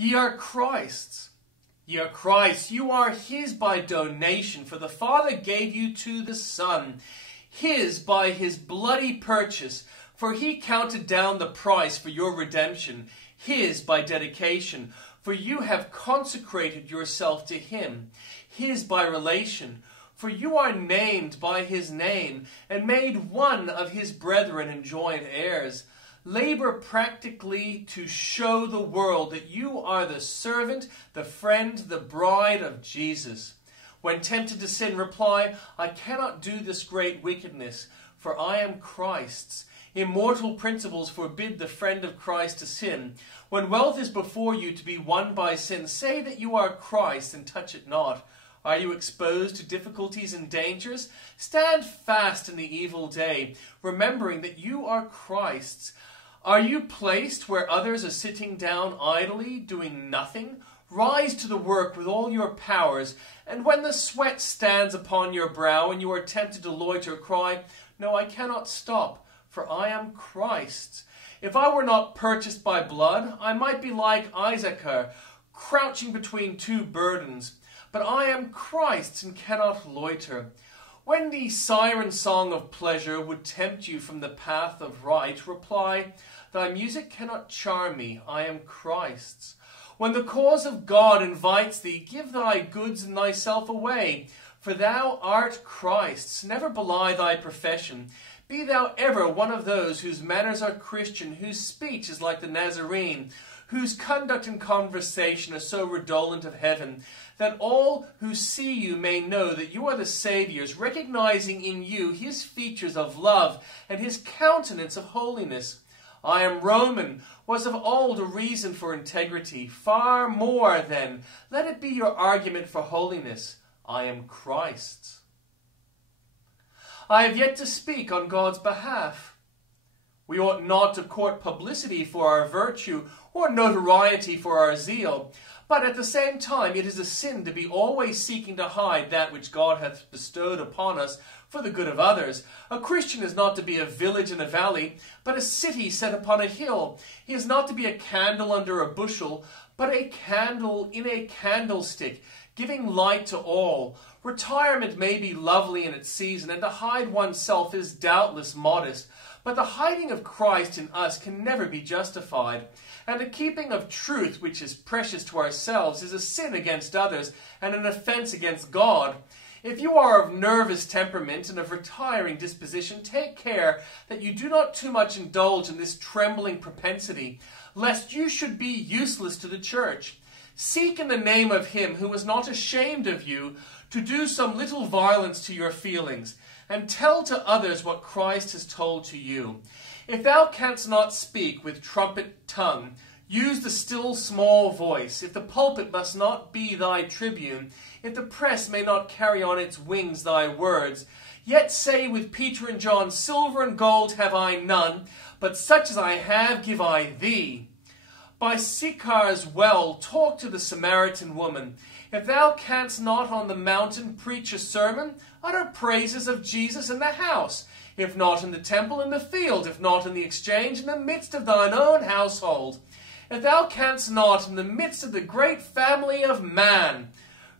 Ye are Christ's. Ye are Christ, you are his by donation, for the Father gave you to the Son, his by his bloody purchase, for he counted down the price for your redemption, his by dedication, for you have consecrated yourself to him, his by relation, for you are named by his name, and made one of his brethren and joint heirs. Labor practically to show the world that you are the servant, the friend, the bride of Jesus. When tempted to sin, reply, I cannot do this great wickedness, for I am Christ's. Immortal principles forbid the friend of Christ to sin. When wealth is before you to be won by sin, say that you are Christ and touch it not. Are you exposed to difficulties and dangers? Stand fast in the evil day, remembering that you are Christ's. Are you placed where others are sitting down idly, doing nothing? Rise to the work with all your powers, and when the sweat stands upon your brow and you are tempted to loiter, cry, No, I cannot stop, for I am Christ's. If I were not purchased by blood, I might be like Issachar, crouching between two burdens. But I am Christ's and cannot loiter. When the siren song of pleasure would tempt you from the path of right, reply, Thy music cannot charm me, I am Christ's. When the cause of God invites thee, give thy goods and thyself away, for thou art Christ's. Never belie thy profession. Be thou ever one of those whose manners are Christian, whose speech is like the Nazarene, whose conduct and conversation are so redolent of heaven, that all who see you may know that you are the Saviour's, recognizing in you his features of love and his countenance of holiness. I am Roman, was of old a reason for integrity. Far more, then, let it be your argument for holiness. I am Christ's. I have yet to speak on God's behalf. We ought not to court publicity for our virtue or notoriety for our zeal, but at the same time it is a sin to be always seeking to hide that which God hath bestowed upon us for the good of others. A Christian is not to be a village in a valley, but a city set upon a hill. He is not to be a candle under a bushel, but a candle in a candlestick, giving light to all. Retirement may be lovely in its season, and to hide oneself is doubtless modest, but the hiding of Christ in us can never be justified. And the keeping of truth, which is precious to ourselves, is a sin against others and an offense against God. If you are of nervous temperament and of retiring disposition, take care that you do not too much indulge in this trembling propensity, lest you should be useless to the church. Seek in the name of him who was not ashamed of you to do some little violence to your feelings, and tell to others what Christ has told to you. If thou canst not speak with trumpet tongue, use the still small voice. If the pulpit must not be thy tribune, if the press may not carry on its wings thy words, yet say with Peter and John, Silver and gold have I none, but such as I have give I thee. By Sychar's well talk to the Samaritan woman. If thou canst not on the mountain preach a sermon, utter praises of Jesus in the house. If not in the temple, in the field. If not in the exchange, in the midst of thine own household. If thou canst not in the midst of the great family of man,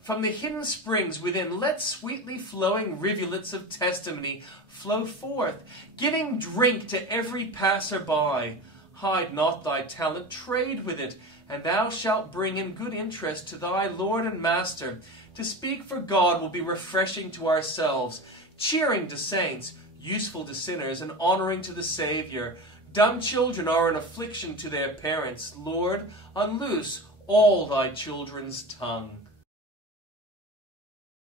from the hidden springs within, let sweetly flowing rivulets of testimony flow forth, giving drink to every passer-by. Hide not thy talent, trade with it, and thou shalt bring in good interest to thy Lord and Master. To speak for God will be refreshing to ourselves, cheering to saints, useful to sinners, and honoring to the Savior. Dumb children are an affliction to their parents. Lord, unloose all thy children's tongue.